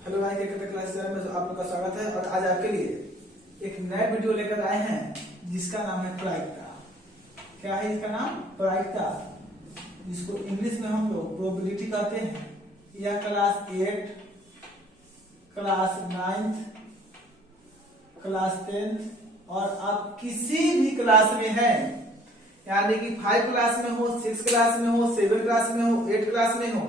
Hello भाई, class में आप लोग का स्वागत है। और आज आपके लिए एक नया वीडियो लेकर आए हैं जिसका नाम है प्रायिकता। क्या है इसका नाम? प्रायिकता, जिसको इंग्लिश में हम लोग प्रोबेबिलिटी कहते हैं। यह क्लास 8, क्लास 9, क्लास 10 और आप किसी भी क्लास में हैं, यानी कि 5 क्लास में हो, 6 क्लास में हो, 7 क्लास में हो, 8 क्लास में हो,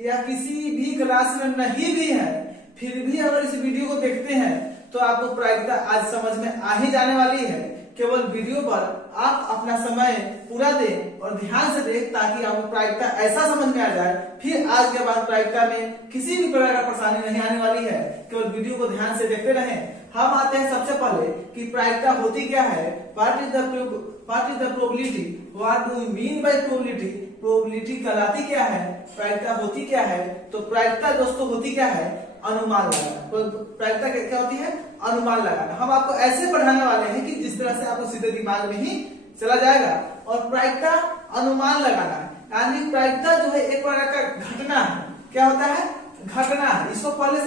या किसी भी क्लास में नहीं भी है, फिर भी अगर इस वीडियो को देखते हैं तो आपको प्रायिकता आज समझ में आ ही जाने वाली है। केवल वीडियो पर आप अपना समय पूरा दें और ध्यान से दें ताकि आपको प्रायिकता ऐसा समझ में आ जाए, फिर आज के बाद प्रायिकता में किसी भी प्रकार का परेशानी नहीं आने वाली है। केवल वीडियो को ध्यान से देखते रहें। हम आते हैं सबसे पहले कि प्रायिकता होती क्या है। What is the probability, what do you mean by probability. Probability कहलाती क्या है, प्रायिकता होती क्या है। तो प्रायिकता दोस्तों होती क्या है? अनुमान लगाना। तो प्रायिकता क्या होती है? अनुमान लगाना। हम आपको ऐसे पढ़ाने वाले हैं कि जिस तरह से आपको सीधे दिमाग में ही चला जाएगा। और प्रायिकता अनुमान लगाना, यानी प्रायिकता जो है एक प्रकार का घटना है। क्या होता है? घटना है। इसको पहले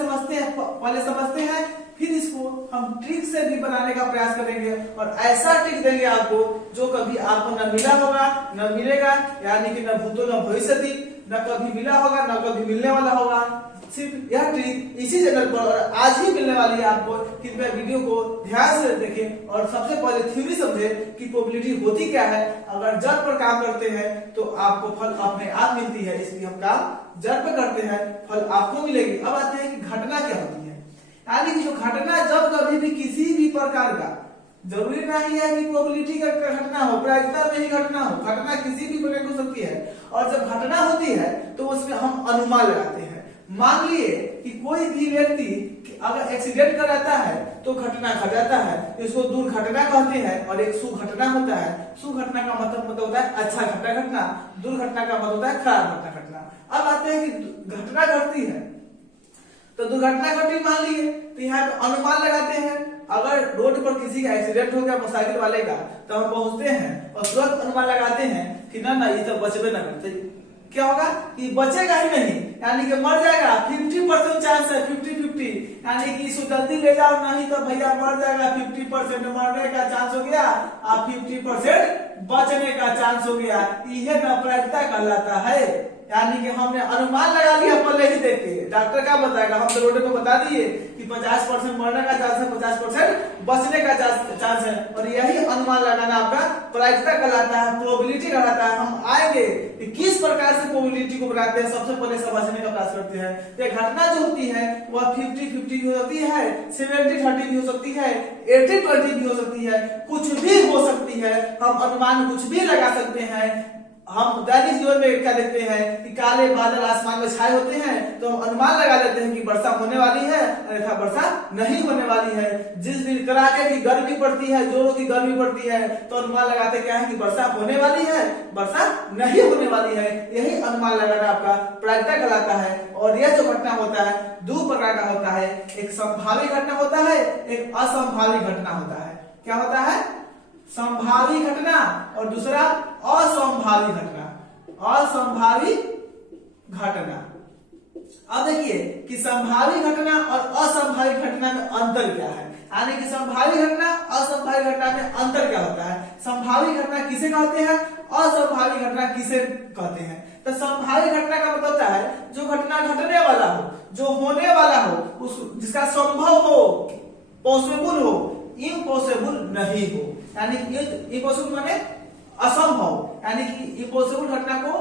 समझते हैं, फिर इसको हम ट्रिक से भी बनाने का प्रयास करेंगे और ऐसा ट्रिक देंगे आपको जो कभी आपको न मिला होगा न मिलेगा, यानी कि न भूतो न भविष्यति, न कभी मिला होगा न कभी मिलने वाला होगा। सिर्फ यह ट्रिक इसी जगह पर आज ही मिलने वाली है आपको। कृपया वीडियो को ध्यान से देखें और सबसे पहले थ्योरी समझें कि प्रोबेबिलिटी होती क्या है। अगर जड़ पर काम करते हैं तो आपको फल अपने आप मिलती है, इसलिए हम काम जड़ पर करते हैं, फल आपको मिलेगी। अब आते हैं कि घटना क्या होती है। यानी कि जो घटना जब कभी भी किसी भी प्रकार का, जरूरी नहीं है कि प्रोबेबिलिटी का घटना हो, प्रायिकता में ही घटना हो, घटना किसी भी प्रकार की हो सकती है। और जब घटना होती है तो उसमें हम अनुमान लगाते हैं। मान लिए कि कोई भी व्यक्ति अगर एक्सीडेंट कराता है तो घटना घट जाता है, इसको दुर्घटना कहते हैं। और एक सुघटना होता है। सुघटना का मतलब होता है अच्छा घटना, दुर्घटना का मतलब होता है खराब घटना। अब आते हैं कि घटना घटती है तो दुर्घटना घटी मान लिए, तो यहाँ पे अनुमान लगाते हैं। अगर रोड पर किसी का एक्सीडेंट हो गया मोटरसाइकिल वाले का, तो हम पहुंचते हैं और तुरंत अनुमान लगाते हैं कि ना ये तो बचबे ना करते। क्या होगा? ये बचेगा ही नहीं, यानी कि मर जाएगा। 50% चांस है, 50-50, यानी कि इसको जल्दी ले जाओ नहीं तो भैया मर जाएगा। 50% मरने का चांस हो गया और 50% बचने का चांस हो गया। यह न प्रायिकता कहलाता है। यानी कि हमने अनुमान लगा लिया पहले ही देख के। डॉक्टर क्या बताएगा? हम तो रोड पे बता दिए कि 50% मरने का चांस है, 50% बचने का चांस है। और यही अनुमान लगाना आपका प्रायिकता कहलाता है, प्रोबेबिलिटी कहलाता है। हम आएंगे कि किस प्रकार से प्रोबेबिलिटी को बनाते हैं, सबसे पहले समझने का प्रयास करते हैं। तो घटना जो होती है वह 50-50 भी हो सकती है, 70-30 भी हो सकती है, 80-20 भी हो सकती है, कुछ भी हो सकती है। हम अनुमान कुछ भी लगा सकते हैं। हम दैनिक जीवन में क्या देखते हैं कि काले बादल आसमान में छाए होते हैं, तो हम अनुमान लगा लेते हैं कि वर्षा होने वाली है, अन्यथा वर्षा नहीं होने वाली है। जिस दिन कड़ाके की गर्मी पड़ती है, जोरों की गर्मी पड़ती है, तो अनुमान लगाते क्या है कि वर्षा होने वाली है, वर्षा नहीं होने वाली है। यही अनुमान लगाना आपका प्रायिकता कहलाता है। और यह जो घटना होता है दो प्रकार का होता है। एक संभावित घटना होता है, एक असंभावित घटना होता है। क्या होता है? संभावित घटना और दूसरा असंभावित घटना। असंभावित घटना। अब देखिए कि संभावित घटना और असंभावित घटना में अंतर क्या है। यानी कि संभावित घटना असंभावित घटना में अंतर क्या होता है। संभावित घटना किसे कहते हैं, असंभावित घटना किसे कहते हैं। तो संभावित घटना का मतलब होता है जो घटना घटने वाला हो, जो होने वाला हो, उस जिसका संभव हो, पॉसिबल हो, इम्पॉसिबल नहीं हो। यानी कि इम्पॉसिबल माने असंभव, यानी कि इम्पॉसिबल घटना को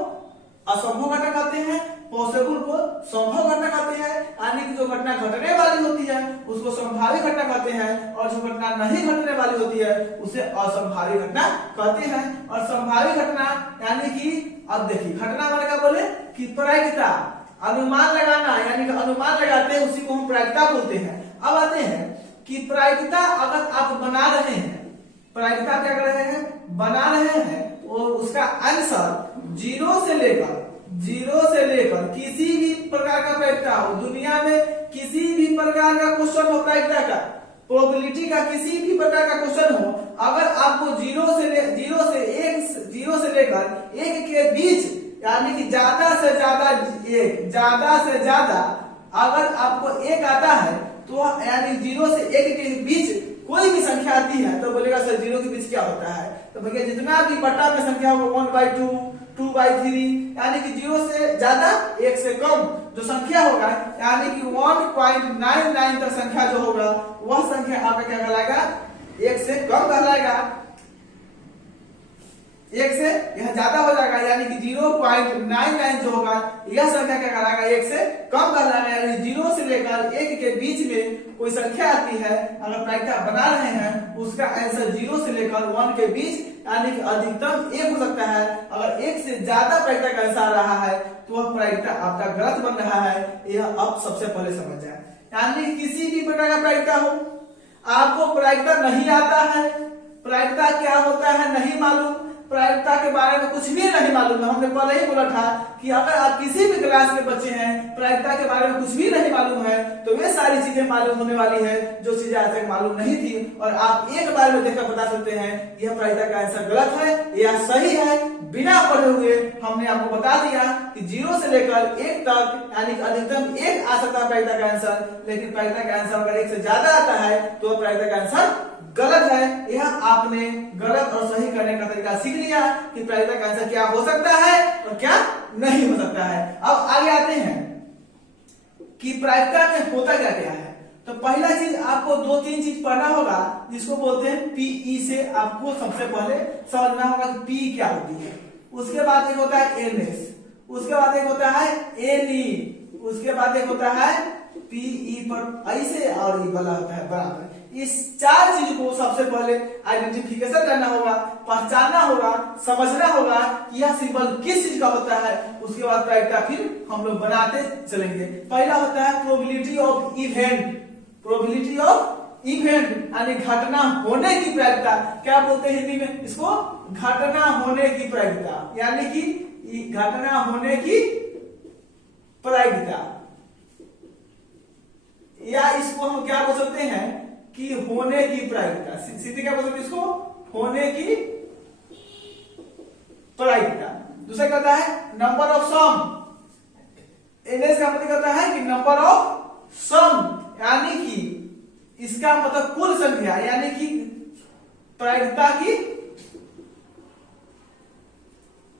असंभव घटना कहते हैं, पॉसिबल को संभव घटना कहते हैं। यानी कि जो घटना घटने वाली होती है उसको संभावित घटना कहते हैं, और जो घटना नहीं घटने वाली होती है उसे असंभावित घटना कहते हैं। और संभावित घटना यानी कि अब देखिए घटना माने क्या बोले कि प्रायिकता, अनुमान लगाना, यानी कि अनुमान लगाते हैं उसी को हम प्रायिकता बोलते हैं। अब आते हैं कि प्रायिकता अगर आप बना रहे हैं, प्रायिकता क्या कर रहे हैं? बना रहे हैं, और उसका आंसर जीरो से लेकर किसी भी प्रकार का प्रायिकता हो, दुनिया में किसी भी प्रकार का क्वेश्चन हो, प्रायिकता का, प्रोबेबिलिटी का किसी भी प्रकार का क्वेश्चन हो, अगर आपको जीरो से लेकर 1 के बीच, यानी कि ज्यादा से ज्यादा अगर आपको 1 आता है तो यानी 0 से 1 के बीच कोई भी संख्या आती है तो बोलेगा सर 0 के बीच क्या होता है। तो भैया जितना भी बटा में संख्या होगा 1/2, 2/3 यानी कि 0 से ज्यादा 1 से कम जो संख्या होगा यानी कि 1.99 तक संख्या जो होगा वह संख्या आपका क्या कहलाएगा, 1 से कम कहलाएगा। 1 से यह ज्यादा हो जाएगा यानी कि 0.99 जो होगा यह संख्या क्या कहलाएगा, 1 से कम कहलाएगा। यानी 0 से लेकर 1 के बीच में कोई संख्या आती है अगर प्रायिकता बना रहे हैं उसका आंसर 0 से लेकर 1 के बीच यानी कि अधिकतम 1 हो सकता है। अगर 1 से ज्यादा प्रायिकता का आंसर आ रहा है तो वह प्रायिकता आपका गलत बन रहा है। यह अब सबसे पहले समझ जाए। यानी किसी भी प्रकार का प्रायिकता हो, आपको प्रायिकता नहीं आता है, प्रायिकता क्या होता है नहीं मालूम, प्रायिकता के बारे में कुछ भी नहीं मालूम है। हमने पहले ही बोला था कि अगर आप किसी भी क्लास के बच्चे हैं प्रायिकता के बारे में कुछ भी नहीं मालूम है तो वे सारी चीजें मालूम होने वाली है जो चीजें आज तक मालूम नहीं थी और आप एक बार में देखकर बता सकते हैं यह प्रायिकता का आंसर गलत है या सही है। बिना पढ़े हुए हमने आपको बता दिया कि 0 से लेकर 1 तक यानी कि अधिकतम 1 आ सकता है प्रायिकता का आंसर, लेकिन प्रायिकता का आंसर अगर 1 से ज्यादा आता है तो प्रायिकता का आंसर गलत है। यह आपने गलत और सही करने का तरीका सीख लिया कि प्रायिकता का आंसर क्या हो सकता है और क्या नहीं हो सकता है। अब आगे आते हैं कि प्रायिकता में होता क्या क्या है। तो पहला चीज आपको 2-3 चीज पढ़ना होगा जिसको बोलते हैं पीई से आपको सबसे पहले समझना होगा कि पी क्या होती है। उसके बाद एक होता है एनएस, उसके बाद एक होता है एनई, उसके बाद एक होता है पीई पर ऐसे और ई वाला होता है बराबर। इस 4 चीज को सबसे पहले आइडेंटिफिकेशन करना होगा, पहचानना होगा, समझना होगा कि यह सिंबल किस चीज का होता है। उसके बाद प्रायिकता फिर हम लोग बनाते चलेंगे। पहला होता है probability of event, probability of event यानी घटना होने की प्रायिकता। क्या बोलते हैं हिंदी में इसको, घटना होने की प्रायिकता, यानी कि घटना होने की प्रायिकता, या इसको हम क्या बोल सकते हैं कि होने की प्रायिकता। सीधे क्या बोल सकते हैं इसको, होने की प्रायिकता। दूसरा कहता है नंबर ऑफ सम, एनएस का मतलब कहता है कि नंबर ऑफ सम यानी कि इसका मतलब कुल संख्या यानी कि प्रायिकता की,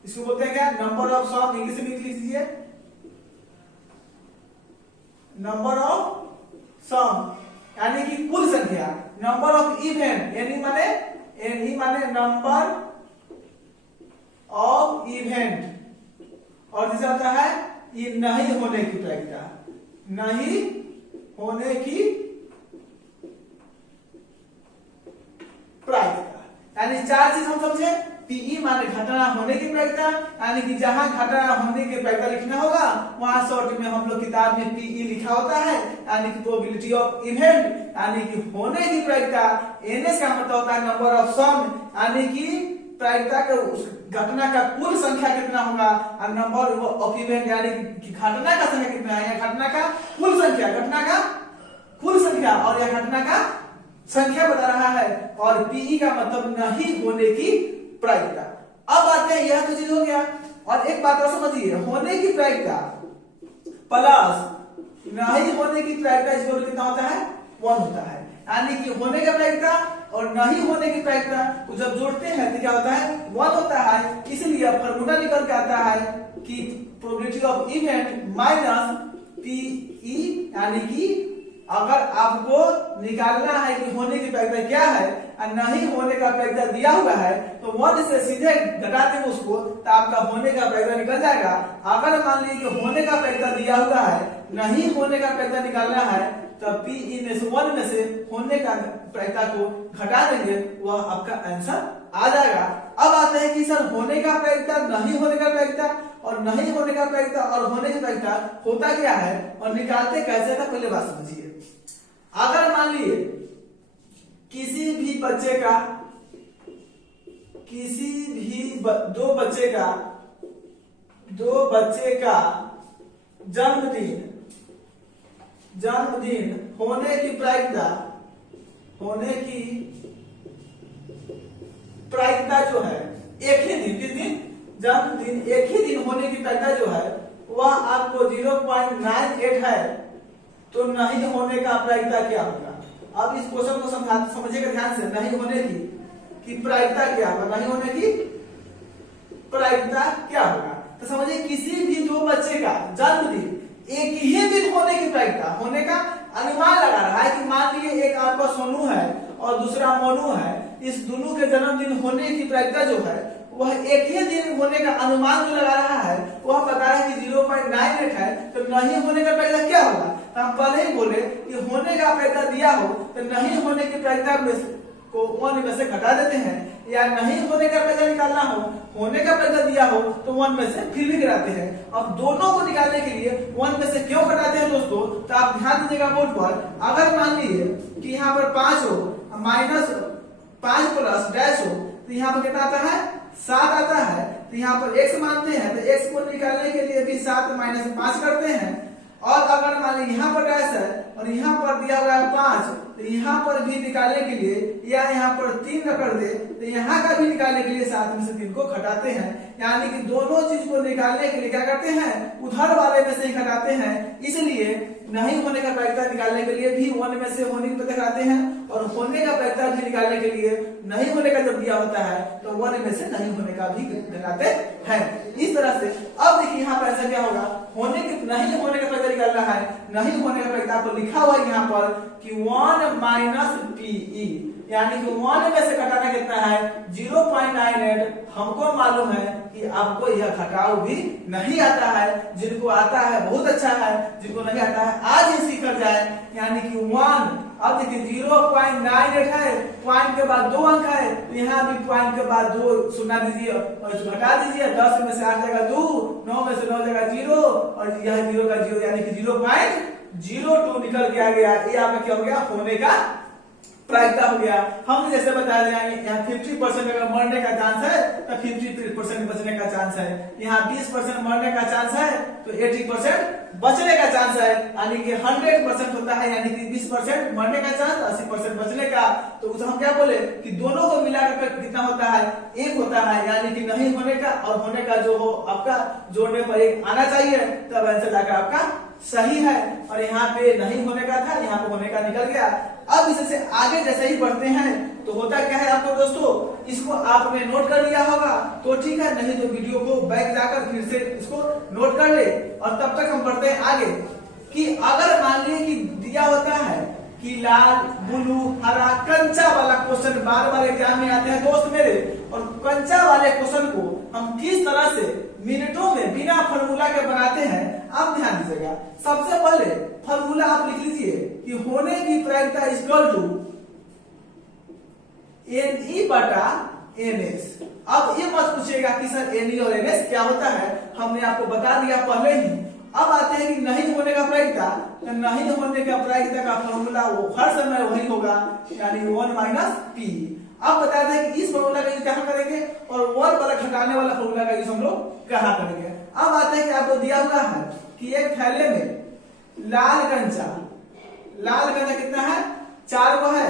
इसको बोलते हैं क्या, नंबर ऑफ सम। इंग्लिश में लिख लीजिए नंबर ऑफ सम यानी कि कुल संख्या। नंबर ऑफ इवेंट यानी माने नंबर ऑफ इवेंट। और जैसे आता है ये नहीं होने की प्रायिकता, नहीं होने की प्रायिकता। यानी 4 चीज हम समझे। पीई माने घटना होने की प्रायिकता, यानी कि जहां घटना होने की प्रायिकता लिखना होगा वहां शॉर्ट में हम लोग किताब में पीई लिखा होता है यानी कि प्रोबेबिलिटी ऑफ इवेंट यानी कि होने की प्रायिकता। एनएस का मतलब होता है नंबर ऑफ सम यानी कि प्रायिकता का घटना का कुल संख्या कितना होगा और नंबर ऑफ इवेंट यानी कि घटना का संख्या कितना है या घटना का कुल संख्या, घटना का कुल संख्या और यह घटना का संख्या बता रहा है। और पीई का मतलब नहीं होने की प्रायिकता। अब आते हैं, यह तो चीज हो गया। और एक बात और समझिए, होने की प्रायिकता प्लस नहीं होने की प्रायिकता इसको कितना होता है, 1 होता है। यानी कि होने की प्रायिकता और नहीं होने की प्रायिकता को जब जोड़ते हैं तो क्या होता है, 1 होता है। इसलिए फॉर्मूला निकल के आता है कि probability of event minus P E यानी कि अगर आपको निकालना है कि होने की प्रायिकता क्या है और नहीं होने का प्रायिकता दिया हुआ है तो 1 से सीधे घटा देंगे उसको तो आपका होने का प्रायिकता निकल जाएगा। अगर मान लीजिए कि होने का प्रायिकता दिया हुआ है, नहीं होने का प्रायिकता निकालना है तो पीई में से 1 में से होने का प्रायिकता को घटा देंगे, वह आपका आंसर आ जाएगा। अब आता है कि सर होने का प्रायिकता, नहीं होने का प्रायिकता और नहीं होने का प्रायिकता और होने की प्रायिकता होता क्या है और निकालते कैसे था, पहले बात समझिए। अगर मान लिए किसी भी बच्चे का, किसी भी दो बच्चे का जन्मदिन होने की प्रायिकता जो है एक ही दिन, किस दिन, जन्मदिन एक ही दिन होने की प्रायिकता जो है वह आपको 0.98 है। तो नहीं होने का प्रायिकता क्या होगा। अब इस क्वेश्चन को समझिएगा ध्यान से। नहीं होने की प्रायिकता क्या होगा, नहीं होने की प्रायिकता क्या होगा। तो समझिए किसी भी दो बच्चे का जन्मदिन एक ही दिन होने की प्रायिकता, होने का अनुमान लगा रहा है कि मान लीजिए एक आपका सोनू है और दूसरा मोनू है, इस दोनों के जन्मदिन होने की प्रायिकता जो है वह एक ही दिन होने का अनुमान जो लगा रहा है वह बता रहा है कि 0.98 है। तो नहीं होने का प्रायिकता क्या होगा। तो हम पहले ही बोले कि होने का प्रायिकता दिया हो तो नहीं होने की प्रायिकता में को 1 में से घटा देते हैं, या नहीं होने का प्रायिकता निकालना हो, होने का प्रायिकता दिया हो तो 1 में से फिर भी गिराते हैं। अब दोनों को निकालने के लिए 1 में से क्यों घटाते हैं दोस्तों, तो आप ध्यान दीजिएगा बोर्ड पर। अगर मान लीजिए कि यहाँ पर 5 हो, -5 प्लस डैश हो, तो यहाँ पर कितना आता है 7 आता है। तो यहाँ पर x मानते हैं, तो x को निकालने के लिए भी 7 - 5 करते हैं। और अगर मान लीजिए यहाँ पर डैश है और यहाँ पर दिया हुआ है 5, तो यहाँ पर भी निकालने के लिए, या यहाँ पर 3 कर दे तो यहाँ का भी निकालने के लिए 7 में से 3 को घटाते हैं। यानी कि दोनों चीज को निकालने के लिए क्या करते हैं, उधर वाले में से ही घटाते हैं। इसलिए नहीं होने का प्रायिकता निकालने के लिए भी 1 में से होने की प्रायिकता घटाते हैं, और होने का प्रायिकता भी निकालने के लिए नहीं होने का जब दिया होता है तो 1 में से नहीं होने का भी घटाते हैं। इस तरह से अब देखिए यहाँ पर ऐसा क्या होगा, होने के नहीं होने का प्रायिकता निकालना है। नहीं होने का प्रायिकता आपको लिखा हुआ है यहाँ पर कि 1 - PE, यानी कि 1 में से घटाना कितना है 0.98। हमको मालूम है कि आपको यह घटाव भी नहीं आता है। जिनको आता है बहुत अच्छा है, जिनको नहीं आता है आज ही सीख कर जाए। यानी कि 1, अब देखिए 0.98 है, पॉइंट के बाद 2 अंक है, तो यहाँ भी पॉइंट के बाद 2 सुना दीजिए और घटा दीजिए। 10 में से 8 जाएगा 2, 9 में से 9 जाएगा 0, और यह 0 का 0 यानी कि 0.02 निकल के आ गया। ये आपका क्या हो गया, होने का प्रायिकता हो गया। हम जैसे बता रहे हैं यहाँ 50% अगर मरने का चांस है तो 50% बचने का चांस है। यहाँ 20% मरने का चांस है तो 80% बचने का चांस है। यानी कि 100% होता है, यानी कि 20% मरने का चांस, 80% बचने का। तो उसे हम क्या बोले कि दोनों को मिलाकर कितना होता है, 1 होता है। यानी कि नहीं होने का और होने का जो हो आपका जोड़ने पर 1 आना चाहिए, तब आंसर जाकर आपका सही है। और यहाँ पे नहीं होने का था, यहाँ पे होने का निकल गया। अब इससे आगे जैसे ही बढ़ते हैं तो होता क्या है आपको दोस्तों, इसको आपने नोट कर लिया होगा तो ठीक है, नहीं तो वीडियो को बैक जाकर फिर से इसको नोट कर ले। और तब तक हम बढ़ते हैं आगे कि अगर मान लीजिए कि दिया होता है कि लाल, ब्लू, हरा, कंचा वाला क्वेश्चन बार बार एग्जाम में आते हैं दोस्त मेरे, और कंचा वाले क्वेश्चन को हम किस तरह से मिनटों में बिना फॉर्मूला के बनाते हैं, आप ध्यान दीजिएगा। सबसे पहले फॉर्मूला आप लिख लीजिए कि होने की प्रायिकता इक्वल टू NE/NS। अब ये मत पूछिएगा कि सर NE और NS क्या होता है, हमने आपको बता दिया पहले ही। अब आते हैं कि नहीं होने का प्रायिकता, तो नहीं होने का प्रायिकता का फॉर्मूला वो हर समय वही होगा, यानी 1 - P। अब बताते हैं कि इस फॉर्मूला का यूज कहाँ करेंगे और 1 वाला घटाने वाला फॉर्मूला का यूज हम लोग कहाँ करेंगे। अब आते हैं कि आपको दिया हुआ है कि एक थैले में लाल कंचा कितना है 4 गो है,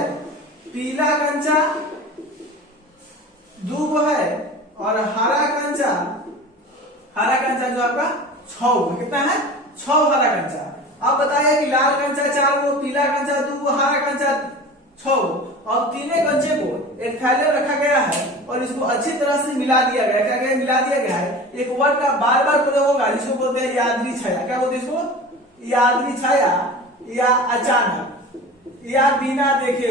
पीला कंचा 2 गो है, और हरा कंचा जो आपका 6 गो, कितना है 6 हरा कंचा। अब बताइए कि लाल कंचा 4 गो, पीला कंचा 2 गो, हरा कंचा 6 गो, और तीनों कंचे को एक थैले में रखा गया है और इसको अच्छी तरह से मिला दिया गया। क्या क्या मिला दिया गया है, एक वर्ड का बार बार प्रयोग होगा जिसको बोलते हैं यादरी छाया। क्या बोलते हैं इसको, यादरी छाया, या अचानक, या बिना देखे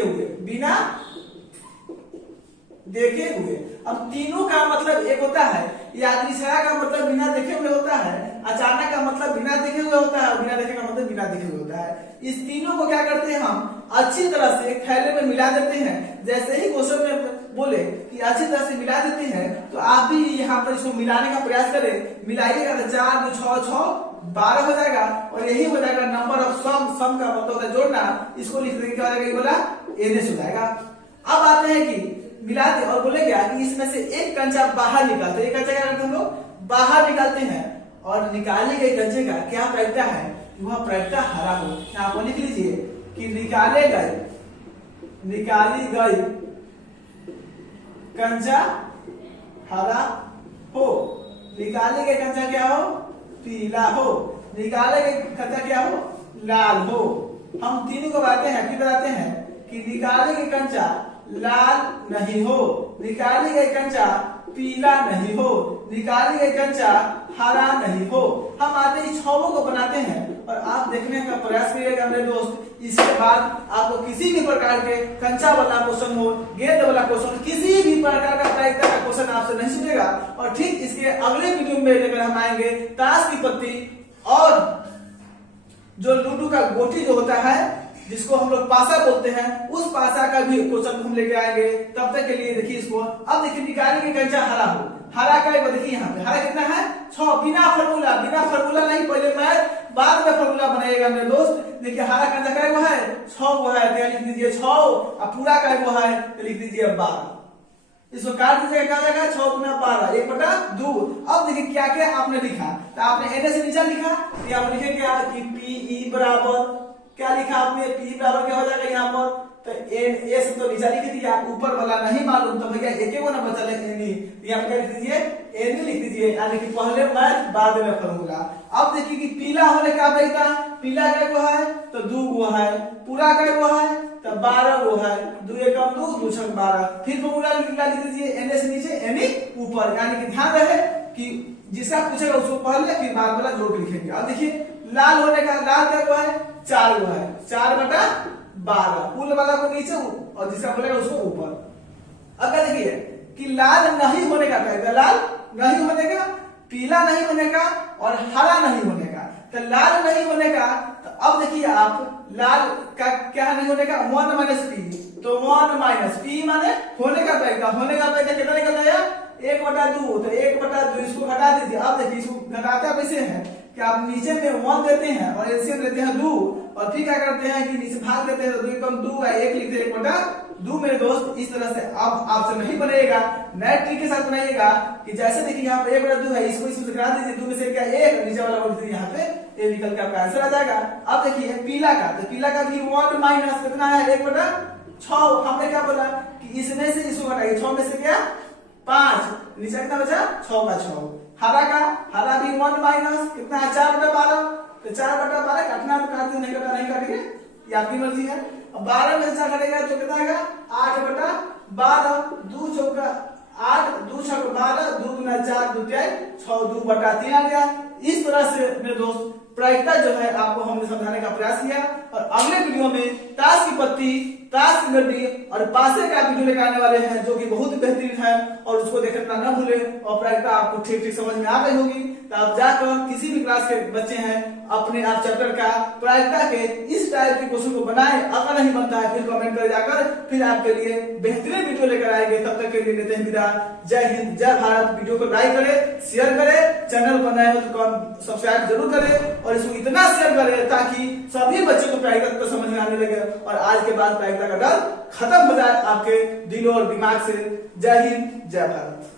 हुए। अब तीनों का मतलब एक होता है, यादरी छाया का मतलब बिना देखे हुए होता है, अचानक का मतलब बिना देखे हुए होता है, और बिना देखे का मतलब बिना देखे हुए होता है। इस तीनों को क्या करते हैं हम अच्छी तरह से एक थैले में मिला देते हैं। जैसे ही क्वेश्चन में बोले कि अच्छी तरह से मिला देते हैं, तो आप भी यहाँ पर इसको मिलाने का प्रयास करें। मिलाइएगा तो 4 2 6 6 12 हो जाएगा, और यही हो जाएगा नंबर ऑफ सम का मतलब होता है जोड़ना। इसको लिख देंगे क्या हो जाएगा, ये बोला NS हो जाएगा। अब आते हैं कि मिलाते और बोले क्या कि इसमें से एक कंचा बाहर निकालते हैं। एक कंचा क्या करते हैं हम लोग, बाहर निकालते हैं, और निकाले गए कंचे का क्या प्रायिकता है, वह प्रायिकता हरा हो। यहाँ पर लिख लीजिए कि निकाली गई कंचा हरा हो, निकाले गए कंचा क्या हो, पीला हो, निकाले गए कंचा क्या हो, लाल हो। हम तीनों को बताते हैं, फिर बताते हैं कि निकाली गई कंचा लाल नहीं हो, निकाली गई कंचा पीला नहीं हो, निकाली गई कंचा हरा नहीं हो। हम आते ही छवों को बनाते हैं और आप देखने का प्रयास करिएगा मेरे दोस्त। इसके बाद आपको किसी भी प्रकार के कंचा वाला क्वेश्चन हो, गेंद वाला क्वेश्चन, किसी भी प्रकार का प्रायिकता का क्वेश्चन आपसे नहीं सुनेगा। और ठीक इसके अगले वीडियो में लेकर हम आएंगे ताश की पत्ती और जो लूडो का गोटी जो होता है जिसको हम लोग पासा बोलते हैं, उस पासा का भी क्वेश्चन हम लेके आएंगे। तब तक के लिए देखिए इसको। अब देखिए निकालने की कंचा हरा हो, हरा का देखिए यहाँ पे हरा कितना है 6, बिना फार्मूला नहीं, पहले मैथ बाद में फार्मूला बनाइएगा मेरे दोस्त। देखिए हरा कंचा का वो है 6 वो है, तो लिख दीजिए 6 और पूरा का वो है तो लिख दीजिए 12। इसको काट दीजिएगा, क्या जाएगा 6 गुना 12 1/2। अब देखिए क्या क्या आपने लिखा, तो आपने एन से नीचा लिखा, तो आप लिखे क्या कि पी बराबर क्या लिखा आपने, पी बराबर क्या हो जाएगा यहाँ पर, तो एन ए से तो नीचा लिख दिया, ऊपर वाला नहीं मालूम तो भैया एक वो ना बचा एन ई, यहाँ पे लिख दीजिए एन लिख दीजिए, यानी कि पहले मैथ बाद में फार्मूला। अब देखिए कि पीला होने का बेटा, पीला का वो है तो 2 वो है, पूरा का वो है तो 12 वो है, 2 एकम 2 2 छक 12। फिर फार्मूला लिख दीजिए एन से नीचे एन ऊपर, यानी कि ध्यान रहे कि जिसका पूछेगा उसको पहले फिर बाद वाला जोड़ के लिखेंगे। अब देखिए लाल होने का, लाल क्या वो है 4 वो है, 4/12, पुल वाला को नीचे और जिसका बोलेगा उसको ऊपर। अब क्या देखिए कि लाल नहीं होने का, लाल नहीं होने का, पीला नहीं होने का और हरा नहीं होने का। तो लाल नहीं होने का, तो अब देखिए आप लाल का क्या नहीं होने का 1 - पी, तो 1 - पी माने होने का पैदा, होने का पैदा कितना निकल जाएगा 1/2, तो 1/2 इसको घटा दीजिए। अब देखिए इसको घटाता कैसे है कि आप नीचे में 1 देते हैं और एलसीएम लेते हैं 2 और फिर क्या करते हैं कि नीचे भाग देते हैं, तो 2 एकम 2 है, 1 लिखते हैं 1/2 मेरे दोस्त। इस तरह से अब आपसे नहीं बनेगा, नए ट्रिक के साथ बनाइएगा कि जैसे देखिए यहाँ पे 1/2 है, इसको इसमें घटा दीजिए, 2 में से क्या 1, नीचे वाला बोल दीजिए, यहाँ पे ये निकल के आपका आंसर आ जाएगा। अब देखिए पीला का, तो पीला का भी 1 - कितना है 1/6। हमने क्या बोला कि इसमें से इसको घटाइए, 6 में से क्या 5, नीचे कितना बचा 6 का 6। हरा का, हरा भी 1 - कितना है 4/12, तो 4/12 काटना तो काट दीजिए, नहीं काटना नहीं काटेंगे, ये आपकी मर्जी है। अब 12 में से 4 कटेगा तो कितना आएगा 8/12, 2 चौका 8, 2 छक 12, 2 गुना 4 2 6, 2/3 आ गया। इस तरह से मेरे दोस्त प्रायिकता जो है आपको हमने समझाने का प्रयास किया। और अगले वीडियो में ताश की पत्ती, ताश की गड्डी और पासे का वीडियो लेकर आने वाले हैं, जो कि बहुत बेहतरीन है और उसको देखना न भूले। और प्रायिकता आपको ठीक ठीक समझ में आ गई होगी, तो आप जाकर किसी भी क्लास के बच्चे हैं अपने आप चैप्टर का प्रायिकता के इस टाइप के क्वेश्चन को बनाए। अगर नहीं बनता है फिर कमेंट कर जाकर फिर आपके लिए बेहतरीन वीडियो लेकर आएंगे। तब तक के लिए लेते हैं विदा। जय हिंद, जय भारत। वीडियो को लाइक करें, शेयर करें, चैनल पर नए हो तो सब्सक्राइब जरूर करें और इसको इतना शेयर करें ताकि सभी बच्चों को प्रायिकता को समझ में आने लगे और आज के बाद प्रायिकता का डर खत्म हो जाए आपके दिलों और दिमाग से। जय हिंद, जय भारत।